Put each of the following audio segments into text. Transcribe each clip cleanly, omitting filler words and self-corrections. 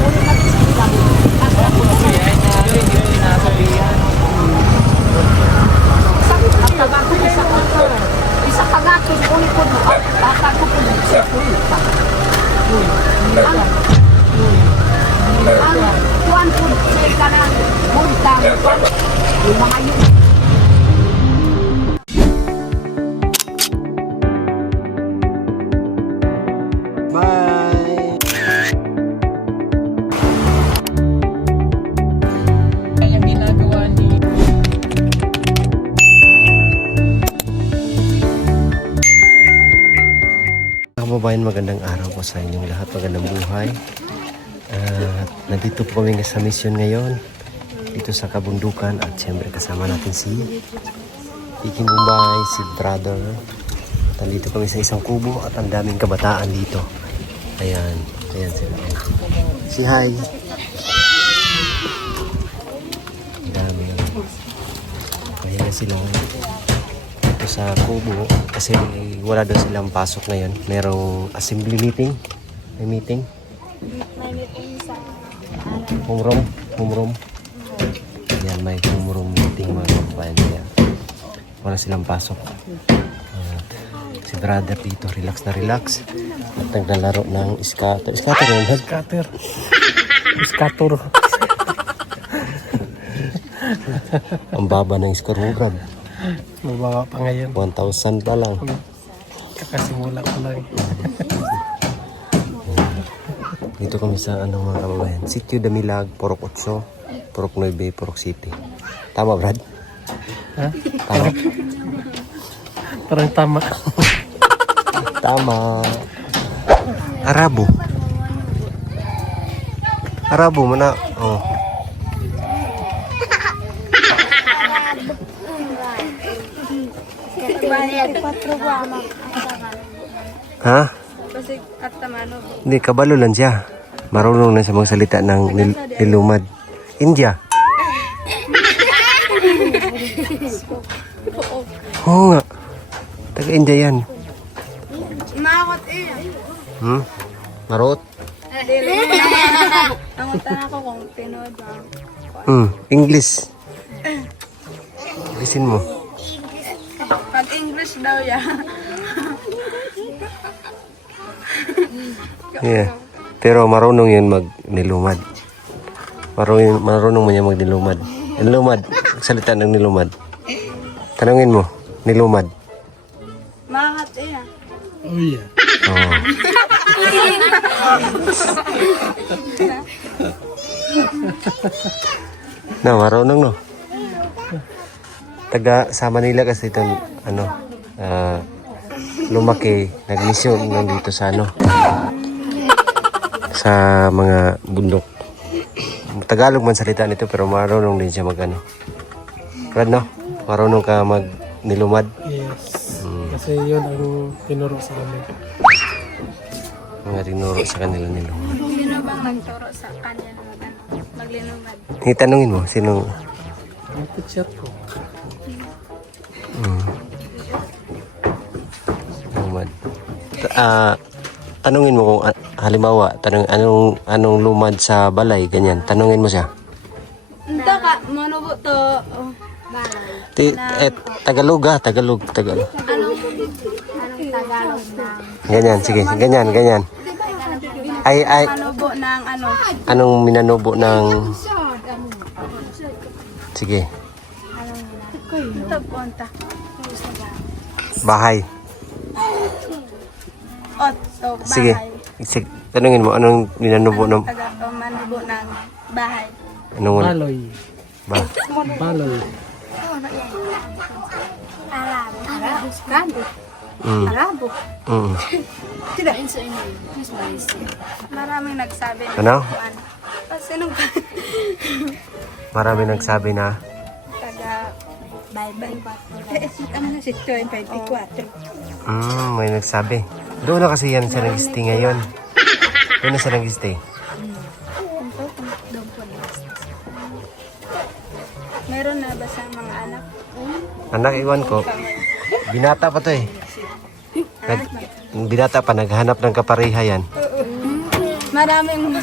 muli natin sa ilang. Isa kagatin, ulikod mo. Bata ko po ng isa po. Ang kuwan po sa kanang multa. Yung mga yun. Bye! Yung ginagawa ni Kababayan, magandang araw po sa inyong lahat. Magandang buhay. Nandito po kami sa mission ngayon. Dito sa kabundukan. At siyempre kasama natin si Iking Bombay, si brother. Nandito kami sa isang kubo at ang daming kabataan dito. Ayan. Ayan sila. Si hi. Ang dami. Ayan sila. Dito sa kubo. Kasi wala daw silang pasok ngayon. Merong assembly meeting. May meeting. May meeting sa Homeroom. Ayan, may homeroom meeting mga kababayan. Kaya wala silang pasok. Si brother dito, relax na relax. At naglalaro ng scatter. Scatter yun, Dad? scatter. Scatter. Ang baba ng score mo, Brad. Mababa pa ngayon. 1,000 pa lang. Kakasimula ko lang. Dito kami sa mga kababayan. Sitio Damilag, Purok 8, Purok 9, Purok City. Tama, Brad? Ha? Tama? Parang tama. Tama. Arabo. Arabo mo na. Oh. Ha? Hindi, kabalo lang siya. Marunong na sa mga salita ng nilumad. India. Oo nga. Taga-India yan. Makakot eh. Marot? Nangunta ako kung tinood ba. English. Englishin mo. Pag English daw yan. Yeah. Pero marunong yun mag-nilumad. Marunong mo niya mag-nilumad. Nilumad. Salita ng nilumad. Tanungin mo. Nilumad. Makakot eh. Oh yeah. Oh. No, marunong no. Taga sa Manila kasi itong lumaki, nagmisyon nandito sa sa mga bundok. Tagalog man salita nito pero marunong din siya Brad, no? Marunong ka nilumad. Yes. Kasi yun ang tinuro sa kanya. Mga tinuro sa kanila nilumad. Sino bang nagturo sa kanya na maglinumad? Tanungin mo, sino? Ang teacher ko. Lumad. Tanungin mo kung halimbawa, anong lumad sa balay, ganyan. Tanungin mo siya. Ito ka, manubo to. Tagalog. Tagalog. Anong Tagalog na? Ganyan, sige. Ganyan. Ay. Manubo ng ano? Anong minanubo ng... Sige. Ito punta. Bahay. Otto, bahay. Sige. Tanungin mo, anong minanubo ng... Manubo ng bahay. Anong... Baloy. Baloy. Arabo. Tidak. Maraming nagsabi na. Ano? Sinong Marami nagsabi na... taga bye-bye pa. Ano na si 24? May nagsabi. Doon na kasi yan siya nag-stay ngayon. Doon na siya nag-stay. Meron na ba sa mga anak? Anak, iwan ko. Binata pa to eh. Binata pa, naghanap ng kapareha yan. Maraming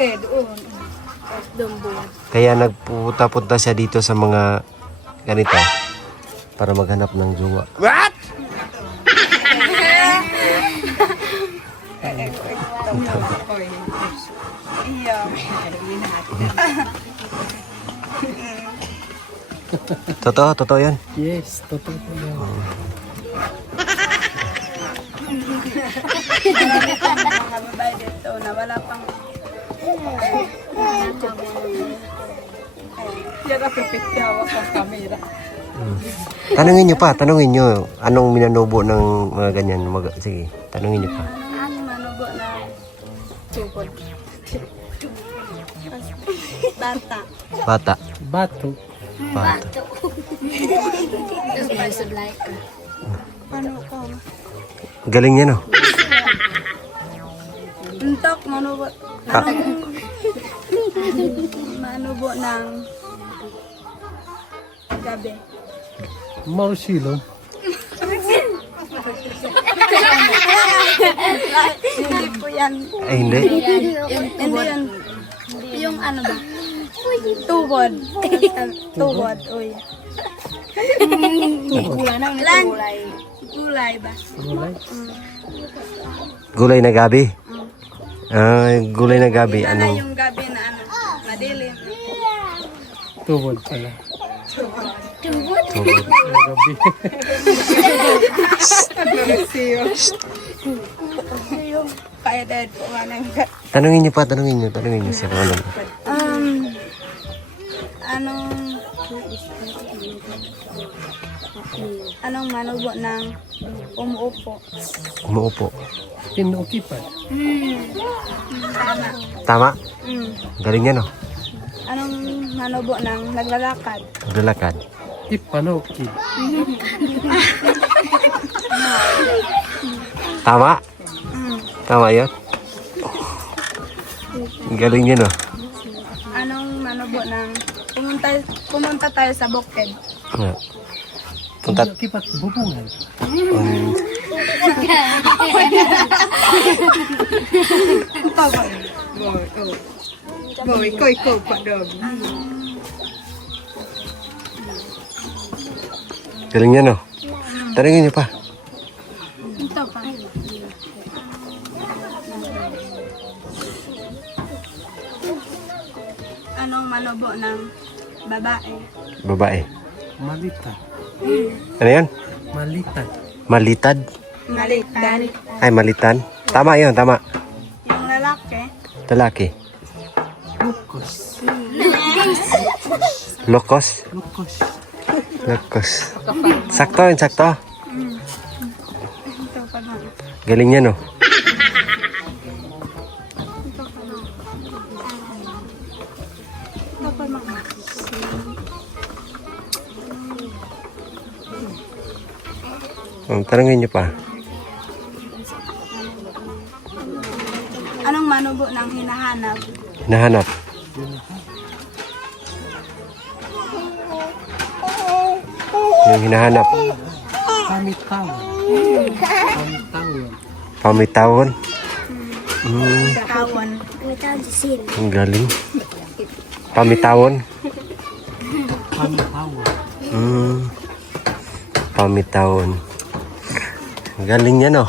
Okay, doon. Dumbuan. Kaya nagpunta-punta siya dito sa mga ganito para maghanap ng jowa. What? Totoo yan. Yes, totoo po yan. Mga babae dito na wala pang... Yan ako pityawa sa kamera. Tanungin nyo, anong minanubo ng mga ganyan? Sige, tanungin nyo pa. Ano manubo na tukod? Bata. Bata. Bato. Bata. Ano ko? Galing niya, no? Untok, manubo. Manubo ng gabi. Marshilo. Hindi po yan. Ay, hindi. Hindi yan. Yung ano ba? Tubod. Tubod. Uy. Gulay. Gulay ba? Gulay. Gulay na gabi. Gulay na gabi. Iba na Ano? yung gabi na ano. Madilim. Tubod pala. Tubod. Gabi. Kaya dad po nga ng Tanungin nyo siya kung ano. Anong manubo ng umuupo? Umuupo. Pinukipan. Tama. Tama? Mm. Galing niya, no? Anong manubo ng naglalakad? Maglalakad. Ipanoki. Tama? Mm. Tama yun? Galing niya, no? Anong manubo ng pumunta tayo sa bukid? Yeah. Punta. Pinukipat bubungan. Ikaw pa daw. Galing niya, no? Tanungin niyo pa. Ito pa. Anong manubo ng babae? Babae. Malita. Ano yan? Malita. Malitad? Malitan. Ay, malitan. Tama yun, tama. Yung lalaki? Lalaki. Lukos. Lokos? Lukos. Lokos. Sakto yun, sakto. Ito pa na. Galing niya, no? Ito pa na. Tanungin niyo pa. Anong manubo ng hinahanap? Hinahanap. Yung hinahanap. Pamitawan. Pamitawan. Pamitawan. Kawan. Ang galing. Pamitawan. Pamitawan. Pamitawan. Ang galing niya, no?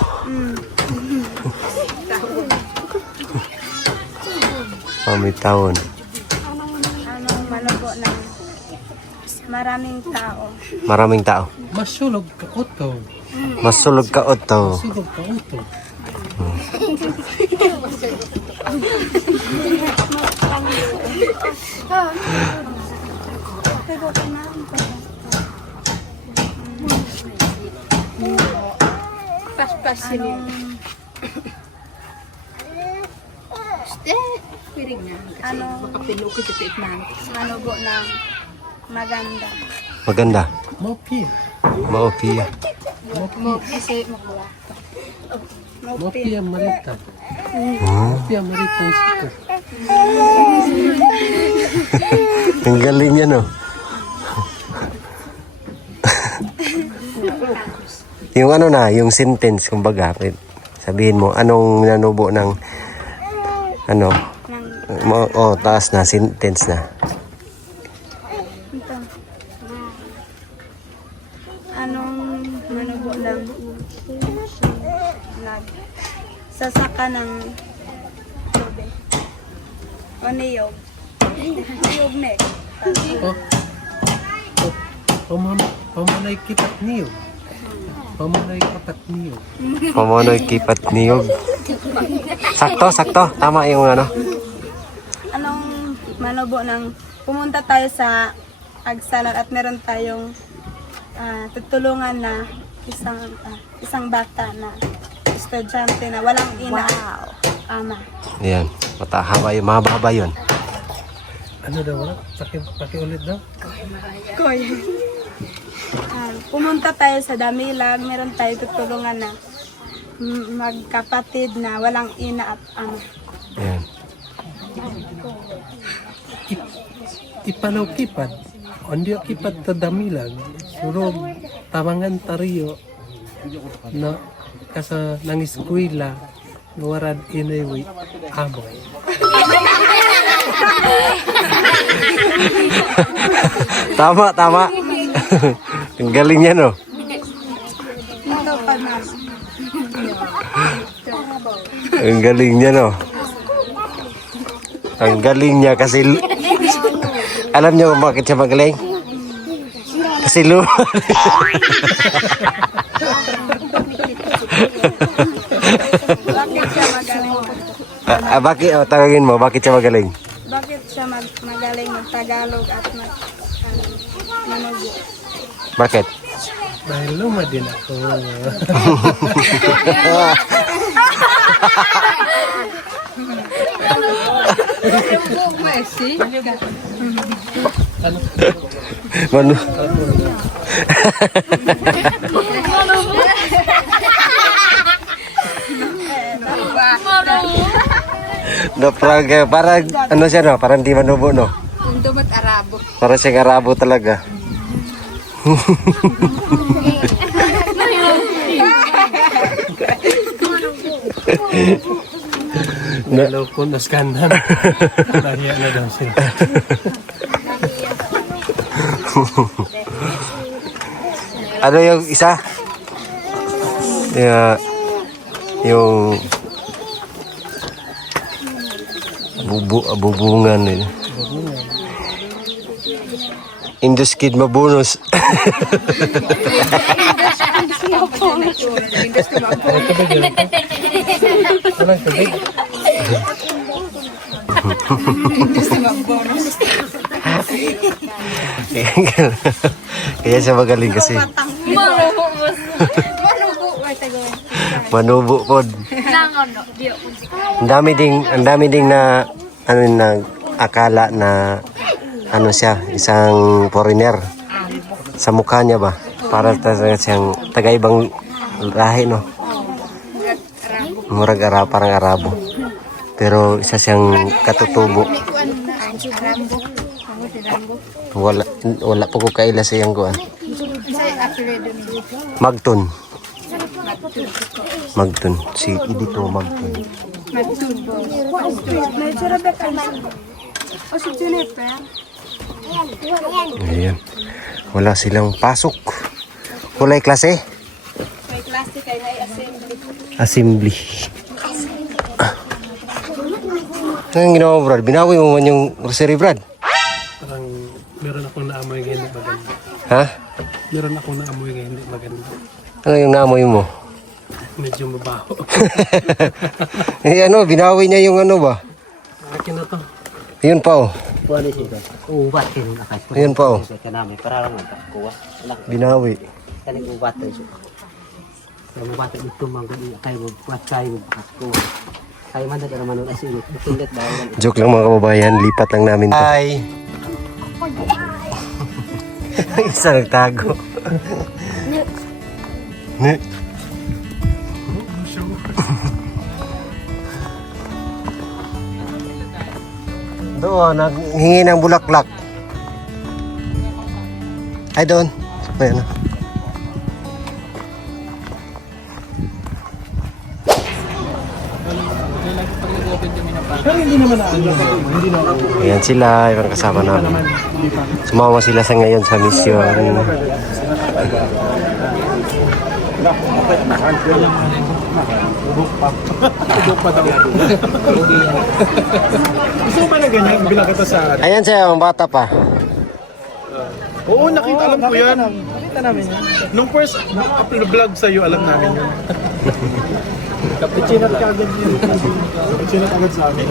Pamitawan. Anong manubo ng maraming tao? Maraming tao. Masulog ka uto. Masulog ka oto. Masulog ka uto. Pas-pas sila. Manubo ng maganda? Maganda. Mopi. Maopi. Mopi. Mopi ang malita. Hmm. Mopi ang malita ang siko. Ang galing niya, no? Yung ano na, yung sentence, kumbaga, sabihin mo, anong nanubo ng, ano, Oh, taas na. Sentence na. Ito. Anong manubo lang sasaka ng tubig? O niyog? Niyog nek. Oh. Pamanay kipat niyo. Pamanay kapat niyo. Pamonoy kipat niyog. Sakto. Tama yung ano. Anong manubo ng pumunta tayo sa Agsalan at meron tayong tutulungan na isang bata na estudyante na walang ina at ama. Ayan. Mahaba yun. Ano daw wala? Pakiulit daw. Koy. Pumunta tayo sa Damilag, meron tayo tutulungan na magkapatid na walang ina at ama. Ayan. Ipanaw kipat. Hindi kipat ta damilag. Surog tabangan tariyo na kasa nang eskwela nuwarad inay amoy. Tama. Ang galing niya, no? Ito pa na. Ang galing niya, no? Ang galing niya kasi... Alam niyo kung bakit siya magaling? Kasi Bakit siya magaling? bakit? Tanungin mo, bakit siya magaling? Bakit siya magaling mag-Tagalog at manubo? Bakit? Dahil luma din ako. Manu. Parang ano siya, no? Parang di manubo, no? Untuk mat Arabo. Parang siyang Arabo talaga. Nalaw ko na skandan. Nahiya na daw siya. Ano yung isa? Yung bubungan eh. Induskid mabunus. Walang tubig. Kaya siya magaling kasi. Manubo pod. Ang dami ding na akala na ano siya, isang foreigner sa mukha niya ba? Para siyang taga-ibang lahi, no? Murag Arabo, parang Arabo. Pero isa siyang katutubo. Wala po ko kaila sa iyang kuan. Magtun. Si Idito Magtun. Ayan. Wala silang pasok. Walay klase. May klase kay may Assembly. assembly. Anong ginawa mo, Brad? Binawi mo man yung rosary, Brad? Parang meron akong naamoy ngayon hindi maganda. Ha? Meron akong naamoy ngayon hindi maganda. Ano yung naamoy mo? Medyo mabaho. Ano, binawi niya yung ano ba? Akin na to. Yun pa, oh. Ubat din akas. Yun pa, oh. Kanami para lang ang kuha. Binawi. Kaning ubat din. Yung ubat ito manggali kay mo wat kay mo kuha. Kay man daw man ang asin. Bukilit daw. Joke lang mga kababayan, lipat lang namin to. Hi! Isa nagtago. Ne. Doon, naghingi ng bulaklak. Ay, doon. Ayan na. Hindi naman na ano. Hindi na ako. Ayan sila, yung kasama namin. Sumama sila sa ngayon sa mission. Gusto mo ba na ganyan? Bilang kita sa... Ayan siya, yung bata pa. Oo, nakita. Alam ko yan. Nakita namin yan. Nung first upload vlog sa'yo, alam namin yan. Kapitsinat ka agad yun. Kapitsinat agad sa amin.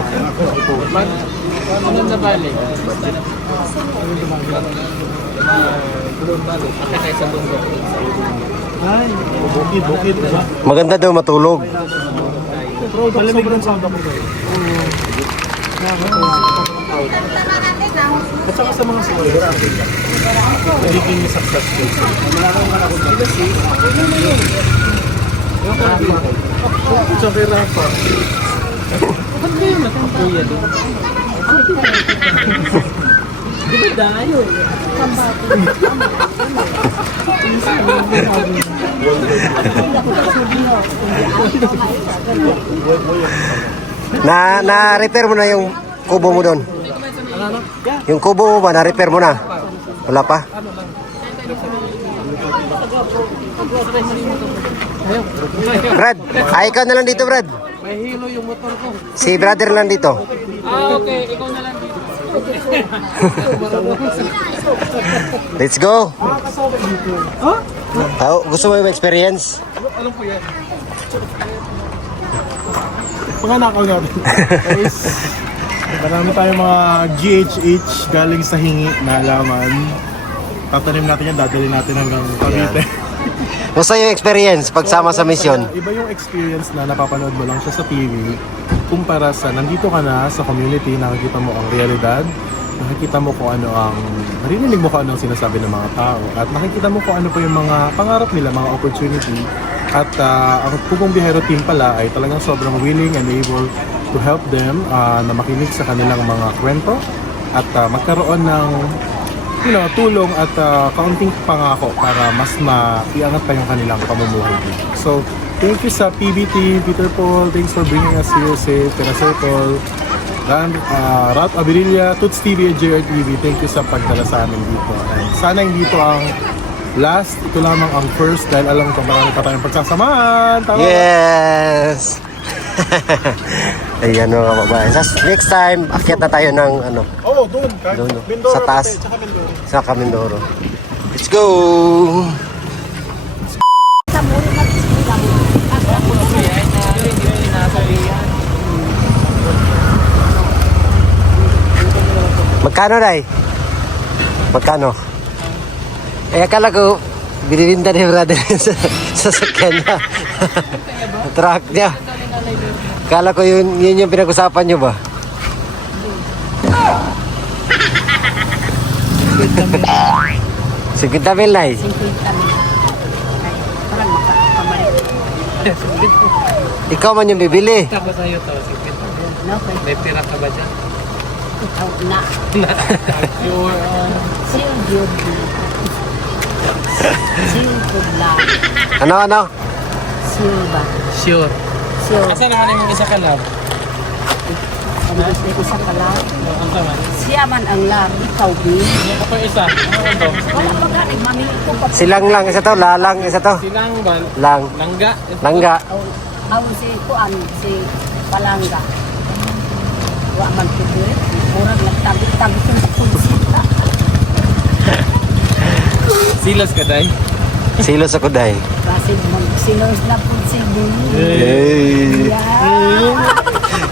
Ano na balik? Ay, bukid. Maganda daw matulog. Malamig rin sound ako kayo. At saka sa mga scholar, nagiging successful. Sa kay Rafa. Ba't kayo matakuya doon? Di ba dayo? Na-repair mo na yung kubo mo doon? Yung kubo mo ba, na-repair mo na? Wala pa? Brad, ikaw na lang dito, Brad. May hilo yung motor ko. Si brother lang dito. Okay. Ikaw na lang dito. Let's go. Ha? Gusto mo yung experience? Alam ko yan. Panganakaw natin. Guys, marami tayong mga GHH galing sa hingi na alaman. Tatanim natin yan, dadalhin natin hanggang Cavite. Gusto yung experience pagsama sa mission? Iba yung experience na napapanood mo lang siya sa TV kumpara sa nandito ka na sa community, nakikita mo ang realidad, nakikita mo kung ano ang, narinig mo kung ano ang sinasabi ng mga tao, at nakikita mo kung ano pa yung mga pangarap nila, mga opportunity. At ang Pugong Biyahero team pala ay talagang sobrang willing and able to help them na makinig sa kanilang mga kwento at magkaroon ng tulong at kaunting pangako para mas maiangat pa yung kanilang pamumuhay dito. So, thank you sa PBT, Peter Paul, thanks for bringing us here safe, Tera Circle, Rat Abililla, Toots TV at JRTV, thank you sa pagdala sa amin dito. And sana hindi ito ang last, ito lamang ang first dahil alam ko marami pa tayong pagsasamahan. Tama? Yes! Ayan mga kababayan. Next time, akyat na tayo ng ano, Oo, doon. Doon, no? Mindoro, Sa taas. Tsaka Mindoro. sa Camindoro. Let's go! Magkano, Day? Magkano? Akala ko, binilinda ni brother sa sakyan niya. Truck niya. Akala ko yun yung pinag-usapan niyo ba? Sige, Tamil na Ikaw man yung bibili. Tapos sa'yo to, sige. May pira ka ba dyan? Na. Silver lang. Ano? Silver. Sure. Silver. Asa naman yung isa ka love? Ano isa ka lang? Ang tama. Siya man ang lang. Ikaw, B. Yung ako isa. Ano to? Wala ba gani? Mamili ko pa. Silang lang, isa to, lalang, isa to. Silang bal. Lang. Langga. Langga. Aw si Kuan, si Palangga. Wa man kibir. Murag nagtabi-tabi sa pulisita. Silas ka, day? Silo sa kuday. Kasi sinos na po si Bini. Hey. Yeah.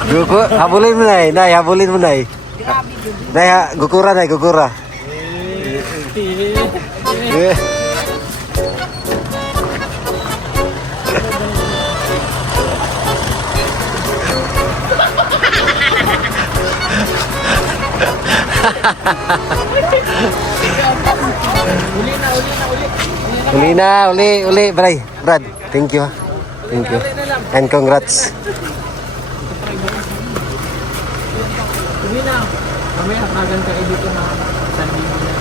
Guko, habulin mo na Nay, habulin mo na Grabe, Bini. Nay, gukura na, gukura. Eh. Uli, Brad. Thank you. Thank you. And congrats. Hindi na. Mamaya, kagan ka dito na sabi mo na.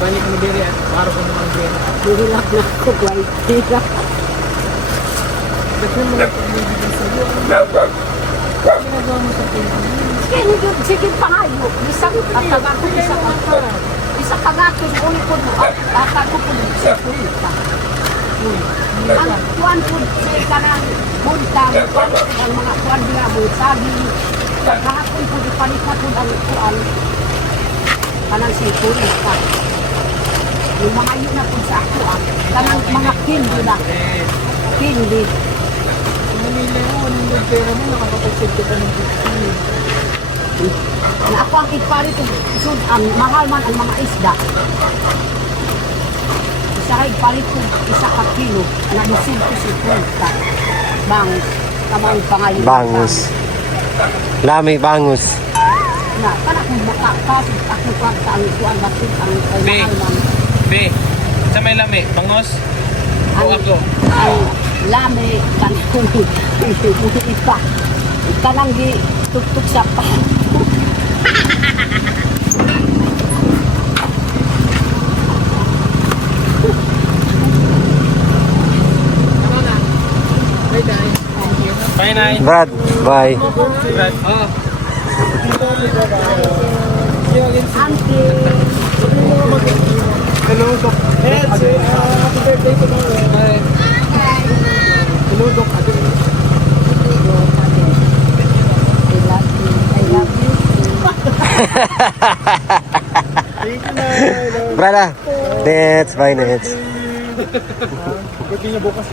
Balik mo diri at paro ko naman diri. Dihilak na ako, white tira. Kaya hindi sige pangayo. Isang atagato, isang kagato, ulit ko mo. Atago ko mo sa kulita. Ang kuwan po sa kanang buntag, ang mga kuwan nila mo, sabi, kahapon po, palit na po ang kuwan, kanang si kulita. Yung mga yun na po sa kuwan, kanang mga kindi na. Kindi. Na ako ang ipalit sud ang mahal man ang mga isda. Isa kay ipalit ko isa ka kilo na 250 bangus kamang pangayon. Bangus. Lami bangus. Na kana kung makakasit ako pa ang kuan basit ang mahal man. Be, sa may lami, bangos? O ako? Ang lami kan kung ipa. Kanang gi tuktuk sa pa. Bye, Nay. Brad, bye. Brad. Oh. Hello, Doc. Happy birthday tomorrow. Hello, Doc. Brad, Nets, bye Nets. Birthday niya bukas.